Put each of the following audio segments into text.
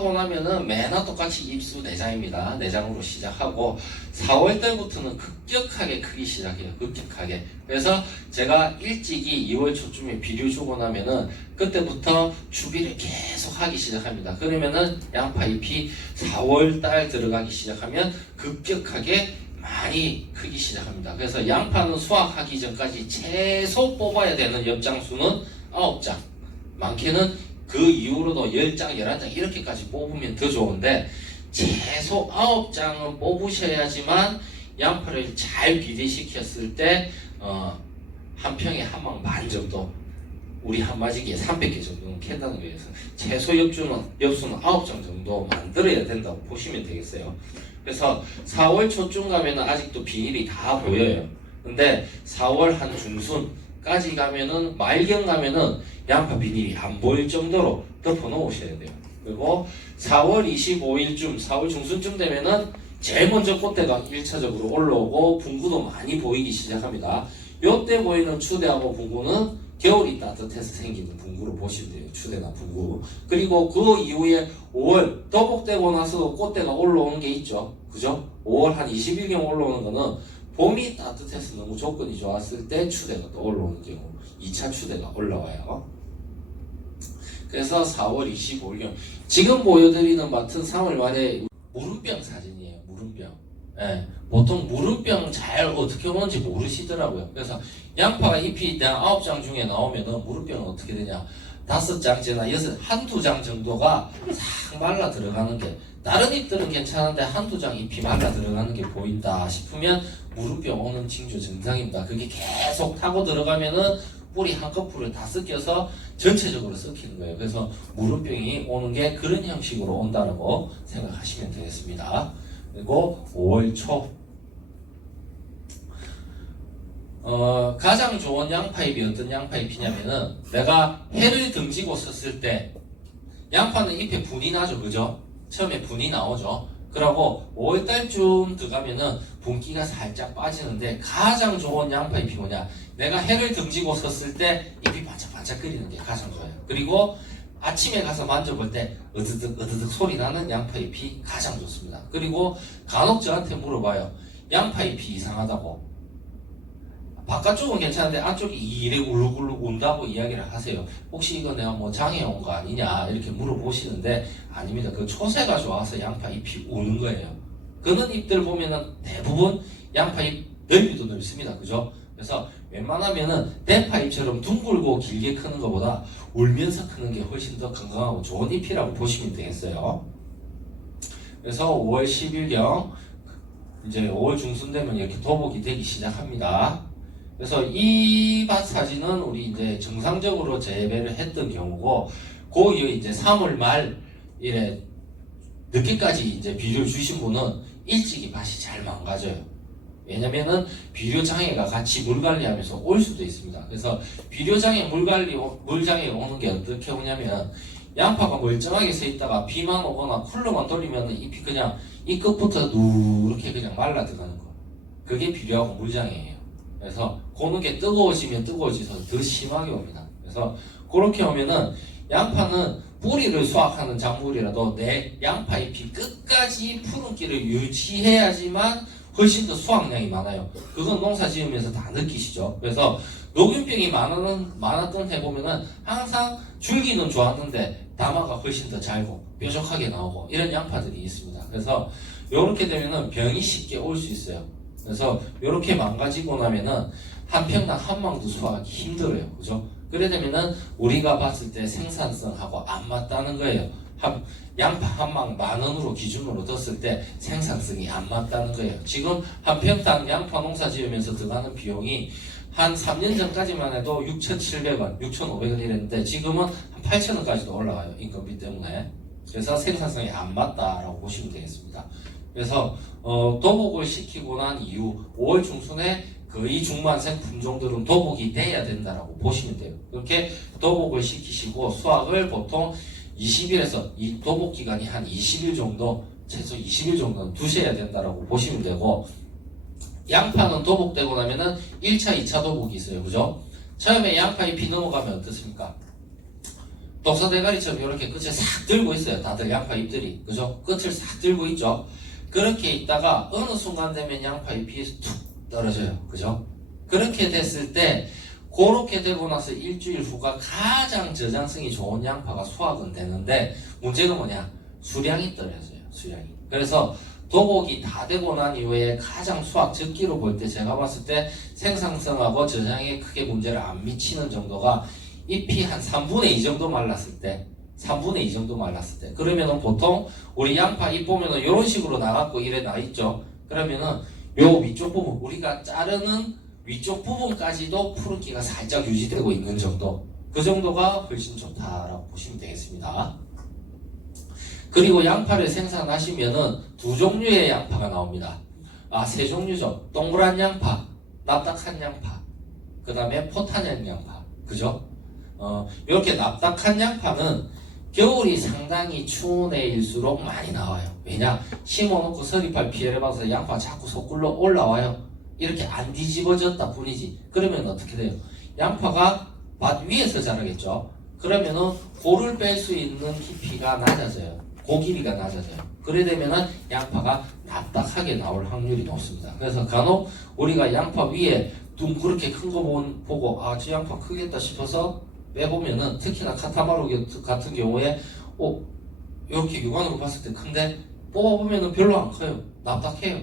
입수하고 나면은 매나 똑같이 입수 내장입니다. 내장으로 시작하고 4월 달부터는 급격하게 크기 시작해요. 급격하게. 그래서 제가 일찍이 2월 초쯤에 비료 주고 나면은 그때부터 추비를 계속 하기 시작합니다. 그러면은 양파 잎이 4월 달 들어가기 시작하면 급격하게 많이 크기 시작합니다. 그래서 양파는 수확하기 전까지 최소 뽑아야 되는 엽장수는 9장. 많게는 그 이후로도 10장, 11장 이렇게까지 뽑으면 더 좋은데 최소 9장은 뽑으셔야지만 양파를 잘 비대시켰을 때 어, 한 평에 한망 반 정도 우리 한 마지기에 300개 정도는 캔다는 거예요. 최소 엽주는, 엽수는 9장 정도 만들어야 된다고 보시면 되겠어요. 그래서 4월 초쯤 가면은 아직도 비닐이 다 보여요. 근데 4월 한 중순 까지 가면은 말경 가면은 양파 비닐이 안 보일 정도로 덮어 놓으셔야 돼요. 그리고 4월 25일쯤, 4월 중순쯤 되면은 제일 먼저 꽃대가 1차적으로 올라오고 분구도 많이 보이기 시작합니다. 요때 보이는 추대하고 분구는 겨울이 따뜻해서 생기는 분구로 보시면 돼요. 추대나 분구. 그리고 그 이후에 5월 더복되고 나서도 꽃대가 올라오는 게 있죠. 그죠? 5월 한 20일경 올라오는 거는 봄이 따뜻해서 너무 조건이 좋았을 때 추대가 또 올라오는 경우 2차 추대가 올라와요. 그래서 4월 25일경 지금 보여드리는 밭은 3월 말에 무름병 사진이에요. 무름병. 예, 보통 무름병 잘 어떻게 오는지 모르시더라고요. 그래서 양파가 잎이 한 9장 중에 나오면은 무름병은 어떻게 되냐? 다섯 장째나 여섯 한두 장 정도가 싹 말라 들어가는 게 다른 잎들은 괜찮은데 한두 장 잎이 말라 들어가는 게 보인다 싶으면 무름병 오는 징조 증상입니다. 그게 계속 타고 들어가면은 뿌리 한꺼풀을 다 섞여서 전체적으로 섞이는 거예요. 그래서 무름병이 오는 게 그런 형식으로 온다고 생각하시면 되겠습니다. 그리고 5월 초 어, 가장 좋은 양파잎이 어떤 양파잎이냐면은 내가 해를 등지고 썼을 때 양파는 잎에 분이 나죠 그죠? 처음에 분이 나오죠. 그러고 5월달쯤 들어가면은 분기가 살짝 빠지는데 가장 좋은 양파 잎이 뭐냐? 내가 해를 등지고 썼을 때 잎이 반짝반짝거리는 게 가장 좋아요. 그리고 아침에 가서 만져볼 때 으드득 으드득 소리 나는 양파 잎이 가장 좋습니다. 그리고 간혹 저한테 물어봐요. 양파 잎이 이상하다고 바깥쪽은 괜찮은데 안쪽이 이래 울룩울룩 운다고 이야기를 하세요. 혹시 이거 내가 뭐 장애 온 거 아니냐 이렇게 물어보시는데 아닙니다. 그 초세가 좋아서 양파 잎이 우는 거예요. 그런 잎들 보면은 대부분 양파 잎 넓이도 넓습니다. 그죠? 그래서 웬만하면은 대파 잎처럼 둥글고 길게 크는 것보다 울면서 크는 게 훨씬 더 건강하고 좋은 잎이라고 보시면 되겠어요. 그래서 5월 10일경 이제 5월 중순 되면 이렇게 도복이 되기 시작합니다. 그래서 이 밭 사진은 우리 이제 정상적으로 재배를 했던 경우고 그 이후 이제 3월 말 이래 늦게까지 이제 비료를 주신 분은 일찍이 밭이 잘 망가져요. 왜냐면은 비료 장애가 같이 물 관리하면서 올 수도 있습니다. 그래서 비료 장애 물 관리 물 장애가 오는 게 어떻게 오냐면 양파가 멀쩡하게 서 있다가 비만 오거나 쿨러만 돌리면 잎이 그냥 이 끝부터 누렇게 그냥 말라 들어가는 거. 그게 비료하고 물 장애예요. 그래서 고는 게 뜨거워지면 뜨거워져서 더 심하게 옵니다. 그래서 그렇게 오면은 양파는 뿌리를 수확하는 작물이라도 내 양파 잎이 끝까지 푸른기를 유지해야지만 훨씬 더 수확량이 많아요. 그건 농사 지으면서 다 느끼시죠. 그래서 녹균병이 많았던, 많았던 해 보면은 항상 줄기는 좋았는데 담화가 훨씬 더 잘고 뾰족하게 나오고 이런 양파들이 있습니다. 그래서 이렇게 되면은 병이 쉽게 올 수 있어요. 그래서 이렇게 망가지고 나면은 한 평당 한 망도 수확하기 힘들어요. 그죠? 그래 되면은 우리가 봤을 때 생산성하고 안 맞다는 거예요. 한, 양파 한 망 만 원으로 기준으로 뒀을 때 생산성이 안 맞다는 거예요. 지금 한 평당 양파 농사 지으면서 들어가는 비용이 한 3년 전까지만 해도 6,700원, 6,500원 이랬는데 지금은 한 8,000원까지도 올라가요. 인건비 때문에. 그래서 생산성이 안 맞다라고 보시면 되겠습니다. 그래서 어, 도복을 시키고 난 이후 5월 중순에 거의 중반생 품종들은 도복이 돼야 된다라고 보시면 돼요. 이렇게 도복을 시키시고 수확을 보통 20일에서 이 도복 기간이 한 20일 정도 최소 20일 정도는 두셔야 된다라고 보시면 되고 양파는 도복되고 나면은 1차, 2차 도복이 있어요. 그죠? 처음에 양파 잎이 넘어가면 어떻습니까? 독서 대가리처럼 이렇게 끝을 싹 들고 있어요. 다들 양파 잎들이. 그죠? 끝을 싹 들고 있죠? 그렇게 있다가 어느 순간 되면 양파 잎이 툭 떨어져요. 그죠? 그렇게 됐을 때 그렇게 되고 나서 일주일 후가 가장 저장성이 좋은 양파가 수확은 되는데 문제가 뭐냐? 수량이 떨어져요. 수량이. 그래서 도곡이 다 되고 난 이후에 가장 수확 적기로 볼 때 제가 봤을 때 생산성하고 저장에 크게 문제를 안 미치는 정도가 잎이 한 3분의 2 정도 말랐을 때 3분의 2 정도 말랐을 때. 그러면은 보통 우리 양파 잎 보면은 이런 식으로 나갖고 이래 나 있죠. 그러면은 요 위쪽 부분 우리가 자르는 위쪽 부분까지도 푸른기가 살짝 유지되고 있는 정도. 그 정도가 훨씬 좋다라고 보시면 되겠습니다. 그리고 양파를 생산하시면은 두 종류의 양파가 나옵니다. 아 세 종류죠. 동그란 양파 납작한 양파 그 다음에 포탄형 양파. 그죠? 어, 이렇게 납작한 양파는 겨울이 상당히 추운 해일수록 많이 나와요. 왜냐? 심어놓고 서리팔 피해를 봐서 양파 자꾸 솟굴러 올라와요. 이렇게 안 뒤집어졌다 뿐이지. 그러면 어떻게 돼요? 양파가 밭 위에서 자라겠죠. 그러면은 고를 뺄 수 있는 깊이가 낮아져요. 고 길이가 낮아져요. 그래 되면은 양파가 납작하게 나올 확률이 높습니다. 그래서 간혹 우리가 양파 위에 둥그렇게 큰 거 보고 아, 저 양파 크겠다 싶어서 빼보면은 특히나 카타마루 같은 경우에 어 이렇게 육안으로 봤을 때 큰데 뽑아보면은 별로 안 커요. 납작해요.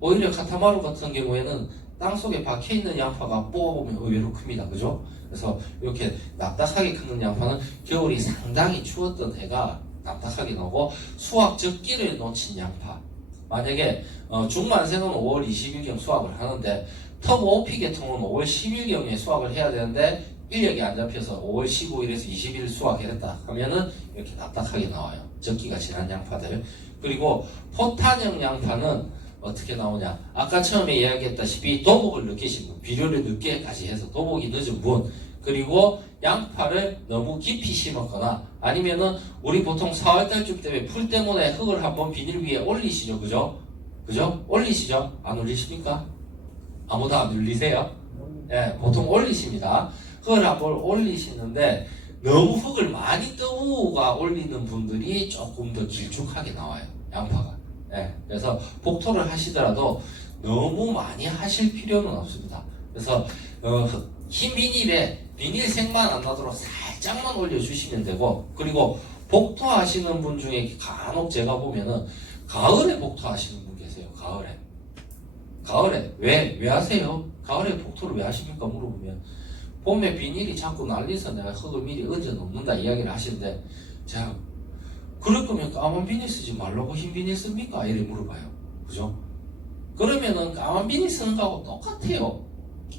오히려 카타마루 같은 경우에는 땅 속에 박혀 있는 양파가 뽑아보면 의외로 큽니다. 그죠? 그래서 이렇게 납작하게 크는 양파는 겨울이 상당히 추웠던 해가 납작하게 나오고 수확 적기를 놓친 양파. 만약에 어, 중만생은 5월 20일경 수확을 하는데 터보 오피 계통은 5월 10일경에 수확을 해야 되는데 인력이 안 잡혀서 5월 15일에서 20일 수확했다 하면은 이렇게 납작하게 나와요. 적기가 지난 양파들. 그리고 포탄형 양파는 어떻게 나오냐? 아까 처음에 이야기했다시피 도복을 느끼신 분, 비료를 늦게까지 해서 도복이 늦은 분, 그리고 양파를 너무 깊이 심었거나 아니면은 우리 보통 4월달쯤 때문에 풀 때문에 흙을 한번 비닐 위에 올리시죠, 그죠? 그죠? 올리시죠? 안 올리십니까? 아무도 안 올리세요? 예, 보통 올리십니다. 한번 올리시는데 너무 흙을 많이 떠우가 올리는 분들이 조금 더 길쭉하게 나와요 양파가 예, 그래서 복토를 하시더라도 너무 많이 하실 필요는 없습니다 그래서 어, 흙- 흰 비닐에 비닐색만 안 나도록 살짝만 올려주시면 되고 그리고 복토 하시는 분 중에 간혹 제가 보면은 가을에 복토 하시는 분 계세요 가을에 가을에 왜 왜 하세요 가을에 복토를 왜 하십니까 물어보면 봄에 비닐이 자꾸 날려서 내가 흙을 미리 얹어 놓는다 이야기를 하시는데 제가 그럴 거면 까만 비닐 쓰지 말라고 흰 비닐 씁니까? 이래 물어봐요. 그죠? 그러면은 까만 비닐 쓰는 거하고 똑같아요.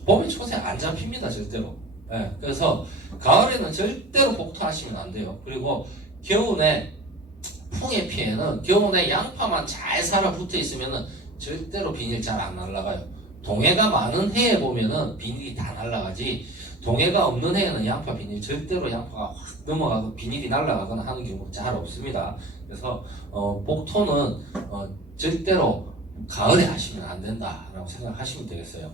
봄에 초세 안 잡힙니다 절대로. 예, 그래서 가을에는 절대로 복토하시면 안 돼요. 그리고 겨울에 풍의 피해는 겨울에 양파만 잘 살아 붙어 있으면은 절대로 비닐 잘 안 날라가요. 동해가 많은 해에 보면은 비닐이 다 날라가지 동해가 없는 해에는 양파 비닐 절대로 양파가 확 넘어가고 비닐이 날아가거나 하는 경우가 잘 없습니다. 그래서 어, 복토는 어, 절대로 가을에 하시면 안 된다라고 생각하시면 되겠어요.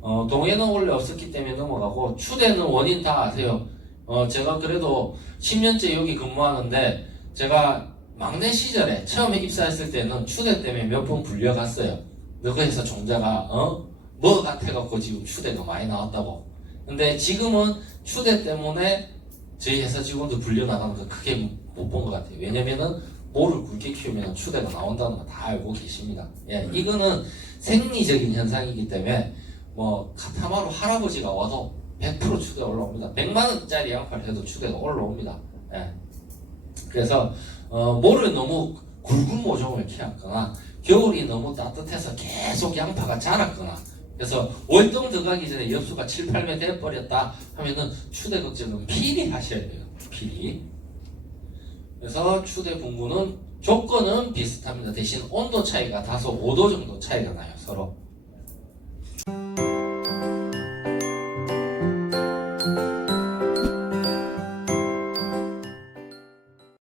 어, 동해는 원래 없었기 때문에 넘어가고 추대는 원인 다 아세요. 어, 제가 그래도 10년째 여기 근무하는데 제가 막내 시절에 처음에 입사했을 때는 추대 때문에 몇 번 불려갔어요. 너그에서 종자가 어? 뭐 같아갖고 지금 추대가 많이 나왔다고. 근데 지금은 추대 때문에 저희 회사 직원들 불려나가는 거 크게 못 본 것 같아요. 왜냐면은 모를 굵게 키우면 추대가 나온다는 거 다 알고 계십니다. 예, 이거는 생리적인 현상이기 때문에 뭐 카타마루 할아버지가 와도 100% 추대가 올라옵니다. 100만 원짜리 양파를 해도 추대가 올라옵니다. 예. 그래서 어, 모를 너무 굵은 모종을 키웠거나 겨울이 너무 따뜻해서 계속 양파가 자랐거나 그래서 월동 들어가기 전에 엽수가 7, 8매 돼버렸다 하면은 추대 걱정은 필히 하셔야 돼요. 필히. 그래서 추대 분구는 조건은 비슷합니다. 대신 온도 차이가 다소 5도 정도 차이가 나요. 서로.